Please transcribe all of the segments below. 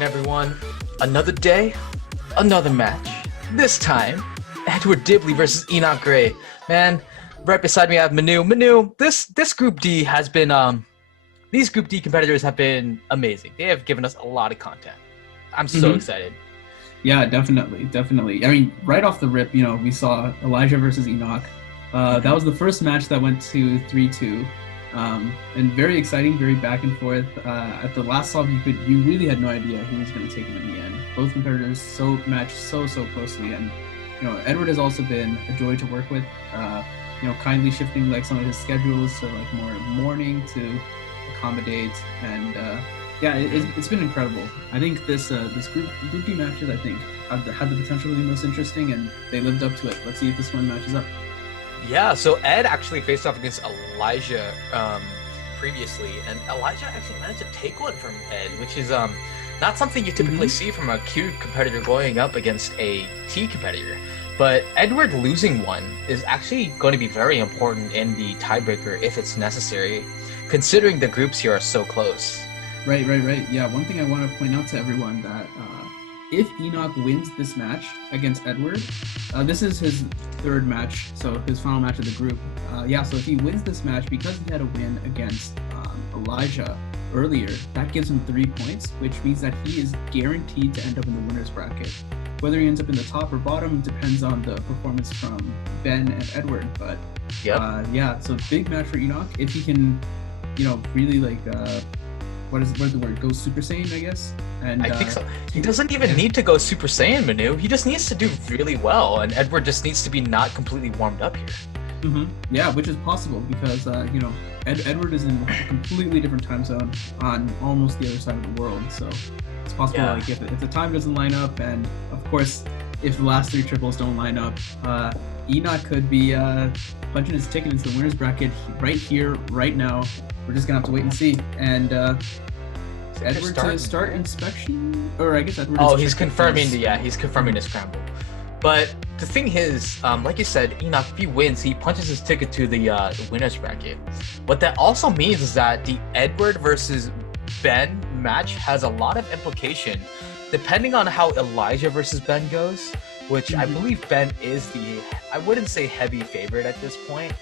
morning, everyone. Another day, another match. This time, Edward Dibley versus Enoch Gray. Man, right beside me I have Manu. Manu, this Group D has been these Group D competitors have been amazing. They have given us a lot of content. I'm so excited. Yeah, definitely. I mean, right off the rip, we saw Elijah versus Enoch. That was the first match that went to 3-2. And very exciting, very back and forth. At the last solve, you really had no idea who was going to take it in the end. Both competitors matched so closely, and Edward has also been a joy to work with. Kindly shifting like some of his schedules to like more morning to accommodate, and it's been incredible. I think this group D matches had the potential to be most interesting, and they lived up to it. Let's see if this one matches up. Yeah, so Ed actually faced off against Elijah previously, and Elijah actually managed to take one from Ed, which is not something you typically see from a Q competitor going up against a T competitor. But Edward losing one is actually going to be very important in the tiebreaker if it's necessary, considering the groups here are so close. Right. Yeah, one thing I want to point out to everyone that if Enoch wins this match against Edward, this is his third match, so his final match of the group. So if he wins this match, because he had a win against Elijah earlier, that gives him 3 points, which means that he is guaranteed to end up in the winner's bracket. Whether he ends up in the top or bottom depends on the performance from Ben and Edward, but so big match for Enoch. If he can, really like, what is the word? Go Super Saiyan, I guess. And I think so. He doesn't even need to go Super Saiyan, Manu. He just needs to do really well, and Edward just needs to be not completely warmed up here. Yeah, which is possible because Edward is in a completely different time zone on almost the other side of the world, so it's possible like if the time doesn't line up, and of course if the last 3 triples don't line up, Enoch could be punching his ticket into the winner's bracket right here, right now. We're just gonna have to wait and see. And Edward to start inspection, or I guess Edward. Oh, he's confirming he's confirming his scramble. But the thing is, like you said, Enoch, if he wins, he punches his ticket to the winner's bracket. What that also means is that the Edward versus Ben match has a lot of implication, depending on how Elijah versus Ben goes, which I believe Ben is I wouldn't say heavy favorite at this point,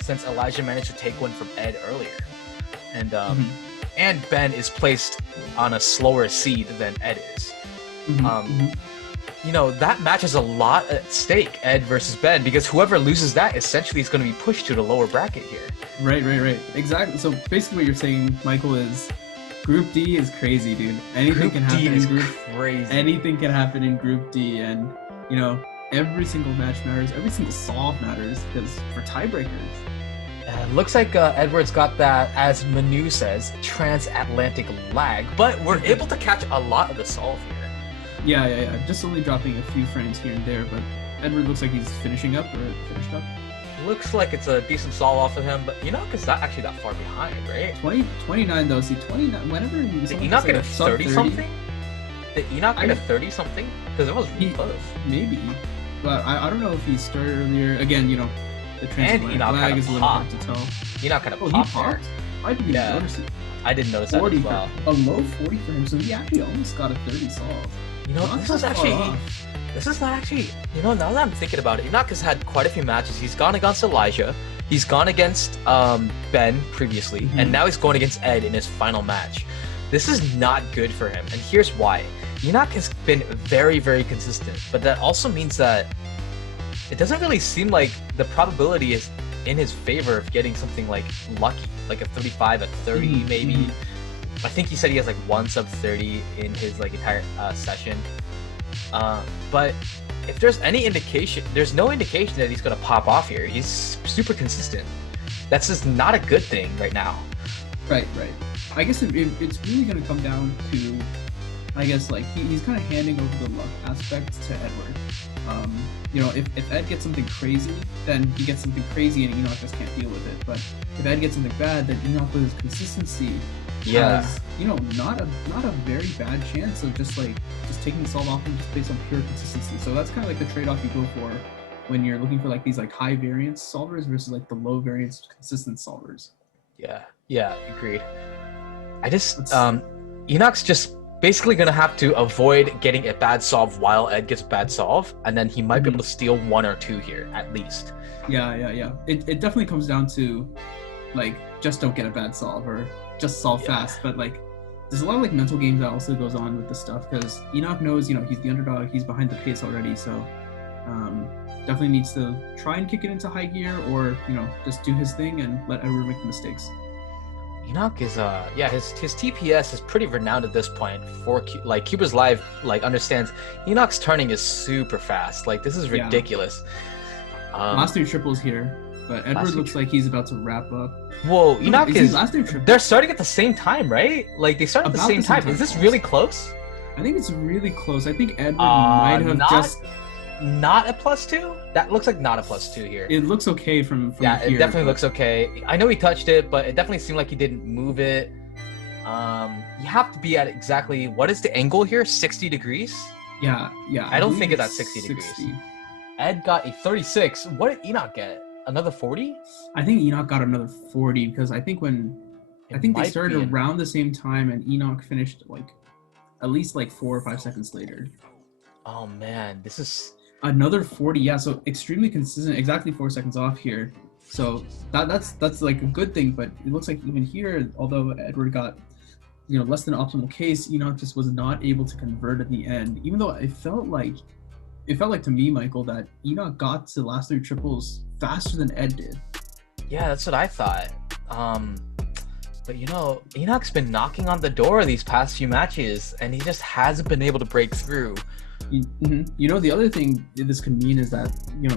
since Elijah managed to take one from Ed earlier. And Ben is placed on a slower seed than Ed is. That match is a lot at stake, Ed versus Ben, because whoever loses that essentially is going to be pushed to the lower bracket here. Right. Exactly. So basically what you're saying, Michael, is Group D is crazy, dude. Anything can happen in Group crazy. Anything can happen in Group D, and every single match matters, every single solve matters, because for tiebreakers. Looks like Edward's got that, as Manu says, transatlantic lag, but we're able to catch a lot of the solve here. Yeah. Just only dropping a few frames here and there, but Edward looks like he's finishing up, or finished up. Looks like it's a decent solve off of him, but Enoch is not actually that far behind, right? 29 though. See, 29. Whenever did Enoch get a 30 something? Did Enoch get a 30 something? Because it was really close. Maybe, but I don't know if he started earlier. Again, the transatlantic lag is a little hard to tell. Enoch kind of he popped. I didn't even notice it. I didn't notice that as well. A low 40 for him, so he actually almost got a 30 solve. This is not actually, now that I'm thinking about it, Enoch has had quite a few matches. He's gone against Elijah, he's gone against Ben previously, and now he's going against Ed in his final match. This is not good for him, and here's why. Enoch has been very, very consistent, but that also means that it doesn't really seem like the probability is in his favor of getting something like lucky, like a 35, a 30 maybe. I think he said he has like 1 sub 30 in his like entire session. But if there's any indication, there's no indication that he's gonna pop off here. He's super consistent. That's just not a good thing right now. Right. I guess it's really gonna come down to, he's kind of handing over the luck aspect to Edward. If Ed gets something crazy, then he gets something crazy and Enoch just can't deal with it. But if Ed gets something bad, then Enoch with his consistency has, not a very bad chance of just taking the solve off and just based on pure consistency. So that's kind of like the trade-off you go for when you're looking for like these like high variance solvers versus like the low variance consistent solvers. Yeah, agreed. Enoch's just basically gonna have to avoid getting a bad solve while Ed gets bad solve, and then he might be able to steal 1 or 2 here at least. Yeah. It definitely comes down to like just don't get a bad solve or just solve fast. But like there's a lot of like mental games that also goes on with this stuff because Enoch knows, he's the underdog, he's behind the pace already, so definitely needs to try and kick it into high gear or just do his thing and let Edward make the mistakes. Enoch is his TPS is pretty renowned at this point. For like CubersLive understands Enoch's turning is super fast. Like this is ridiculous. Last 3 triples here, but Edward looks like he's about to wrap up. Whoa, Enoch is last 3 triples. They're starting at the same time, right? Like they start at the same time. Is this really close? I think it's really close. I think Edward might have not a +2? That looks like not a +2 here. It looks okay from yeah, here. It definitely looks okay. I know he touched it, but it definitely seemed like he didn't move it. You have to be at exactly, what is the angle here? 60 degrees? Yeah. I don't think it's at 60 degrees. Ed got a 36. What did Enoch get? Another 40? I think Enoch got another 40 because I think they started around the same time and Enoch finished like at least like 4 or 5 seconds later. Oh man, this is another 40. Yeah, so extremely consistent, exactly 4 seconds off here. So that's like a good thing, but it looks like even here, although Edward got less than optimal case, Enoch just was not able to convert at the end. Even though it felt like to me, Michael, that Enoch got to the last 3 triples faster than Ed did. Yeah, that's what I thought. But Enoch's been knocking on the door these past few matches, and he just hasn't been able to break through. The other thing this could mean is that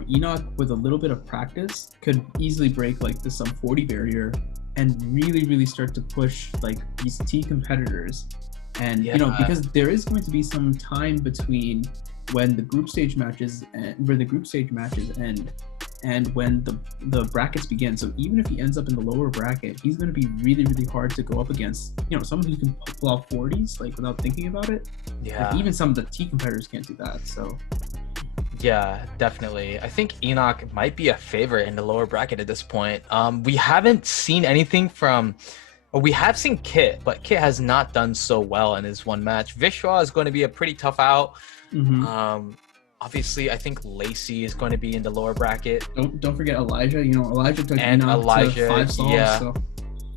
Enoch with a little bit of practice could easily break like the sub 40 barrier and really start to push like these T competitors. And because there is going to be some time between when the group stage matches end and when the brackets begin. So even if he ends up in the lower bracket, he's going to be really hard to go up against. Someone who can pull out 40s like without thinking about it. Yeah. Like, even some of the T competitors can't do that. So. Yeah, definitely. I think Enoch might be a favorite in the lower bracket at this point. We haven't seen anything from. We have seen Kit, but Kit has not done so well in his one match. Vishwa is going to be a pretty tough out. Obviously, I think Lacey is going to be in the lower bracket. Don't forget Elijah. Elijah took Enoch to 5 solves. Yeah. So.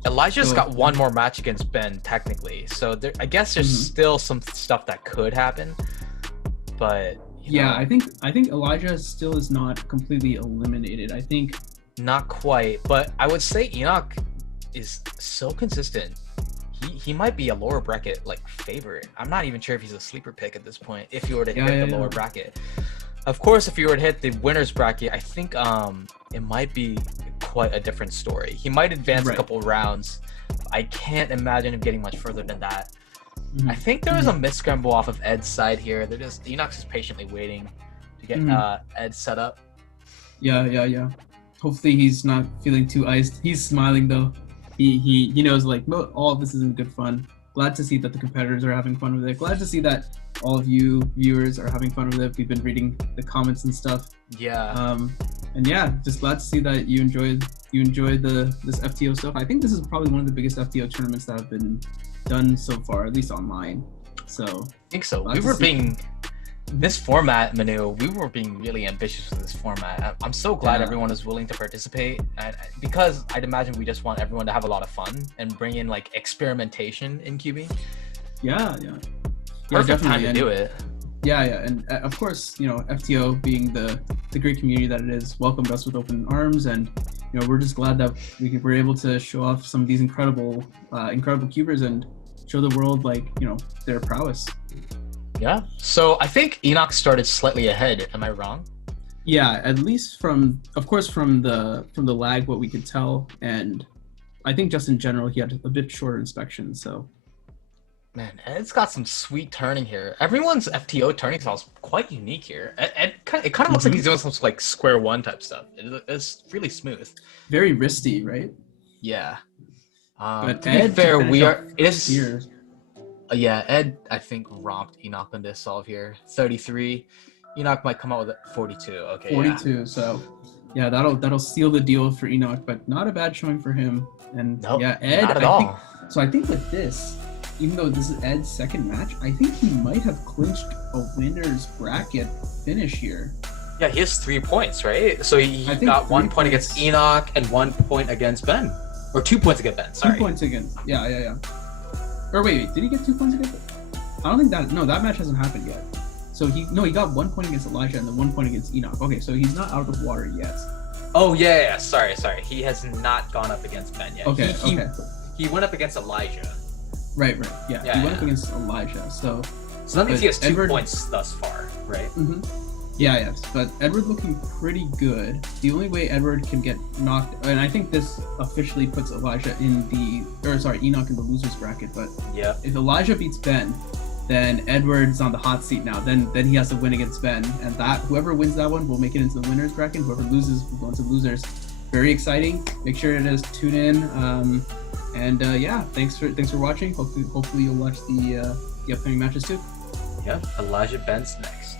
Elijah's got one more match against Ben, technically. So I guess there's still some stuff that could happen. But I think Elijah still is not completely eliminated. I think not quite, but I would say Enoch is so consistent. He might be a lower bracket like favorite. I'm not even sure if he's a sleeper pick at this point if you were to hit the lower bracket. Of course, if you were to hit the winner's bracket, I think it might be quite a different story. He might advance a couple rounds. I can't imagine him getting much further than that. I think there was a misscramble off of Ed's side here. Enoch's just patiently waiting to get Ed set up. Yeah. Hopefully he's not feeling too iced. He's smiling though. He knows like all of this isn't good fun. Glad to see that the competitors are having fun with it. Glad to see that all of you viewers are having fun with it. We've been reading the comments and stuff. Yeah. And yeah, just glad to see that you enjoyed this FTO stuff. I think this is probably one of the biggest FTO tournaments that have been done so far, at least online. So I think so. This format, Manu, we were being really ambitious with this format. I'm so glad everyone is willing to participate, because I'd imagine we just want everyone to have a lot of fun and bring in like experimentation in QB. Yeah. Perfect time to do it. Yeah, and of course, FTO being the great community that it is, welcomed us with open arms, and we're just glad that we were able to show off some of these incredible cubers and show the world their prowess. Yeah. So I think Enoch started slightly ahead. Am I wrong? Yeah, at least from the lag, what we could tell, and I think just in general he had a bit shorter inspection. So. Man, Ed's got some sweet turning here. Everyone's FTO turning style is quite unique here. It kind of looks like he's doing some like square one type stuff. It's really smooth. Very wristy, right? Yeah. But to Ed, be fair, Ed, I think, romped Enoch on this solve here. 33. Enoch might come out with 42. Okay. 42. Yeah. So, yeah, that'll seal the deal for Enoch, but not a bad showing for him. And Ed, not at all. I think with this, even though this is Ed's second match, I think he might have clinched a winner's bracket finish here. Yeah, he has 3 points, right? So he I think got 1 3 point against points. Enoch and 1 point against Ben. Or 2 points against Ben, sorry. 2 points against. Yeah. Or wait, did he get 2 points against? I don't think that. No, that match hasn't happened yet. So he got 1 point against Elijah and then 1 point against Enoch. Okay, so he's not out of the water yet. Oh, yeah. Sorry. He has not gone up against Ben yet. Okay. He went up against Elijah. Right. Yeah. He went up against Elijah. So that means he has 2 Edward, points thus far, right? Mm-hmm. Yeah, yes. But Edward looking pretty good. The only way Edward can get knocked, and I think this officially puts Enoch in the losers bracket. But yeah, if Elijah beats Ben, then Edward's on the hot seat now. Then he has to win against Ben, and that whoever wins that one will make it into the winners bracket. Whoever loses will go into losers. Very exciting. Make sure to tune in. Thanks for watching. Hopefully you'll watch the upcoming matches too. Yep, Elijah Ben's next.